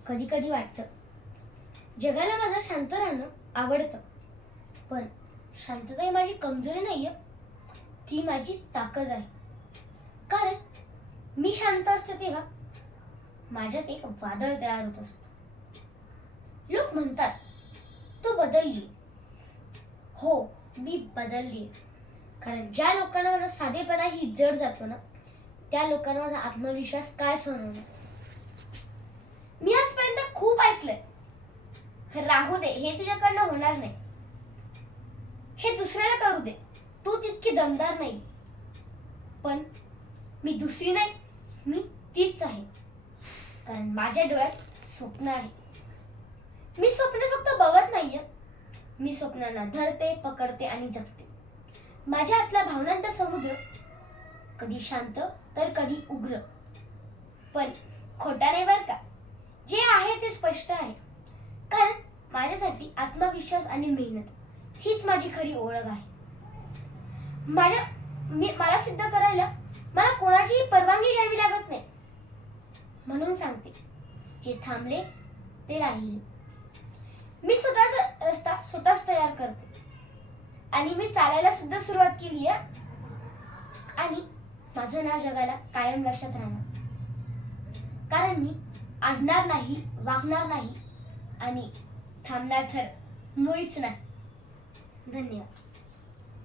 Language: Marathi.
कधी कधी वाटतं जगाला माझं शांत राहणं आवडतं, पण शांतता ही माझी कमजोरी नाहीये, ती माझी ताकद आहे. कारण मी शांत असते तेव्हा माझ्यात एक वादळ तयार होत असतं. लोक म्हणतात तू बदलली. हो, मी बदलली. कारण ज्या लोकांना माझा साधेपणा ही जड जातो ना, त्या लोकांना माझा आत्मविश्वास काय सहन होणार. मी आजपर्यंत खूप ऐकलंय, राहू दे, हे तुझ्याकडनं होणार नाही, हे दुसऱ्याला करू दे, तू तितकी दमदार नाही. पण मी दुसरी नाही, मी तीच आहे. कारण माझ्या डोळ्यात स्वप्न आहे. मी स्वप्न फक्त बघत नाहीये, मी स्वप्नांना धरते, पकडते आणि जगते. माझ्या आतला भावनांचा समुद्र कधी शांत तर कधी उग्र, पण खोटा नाही बर का. जे आहे ते स्पष्ट आहे. कारण माझ्यासाठी आत्मविश्वास आणि मेहनत हीच माझी खरी ओळख आहे. मला सिद्ध करायला मला कोणाचीही परवानगी घ्यावी लागत नाही. म्हणून सांगते, जे थांबले ते राहिले. मी स्वतःचा रस्ता स्वतःच तयार करते आणि मी चालायला सुद्धा सुरुवात केली आहे. आणि माझं नाव जगाला कायम लक्षात राहणार. कारण मी अडणार नाही, वागणार नाही आणि थांबणार तर मुळीच नाही. धन्यवाद.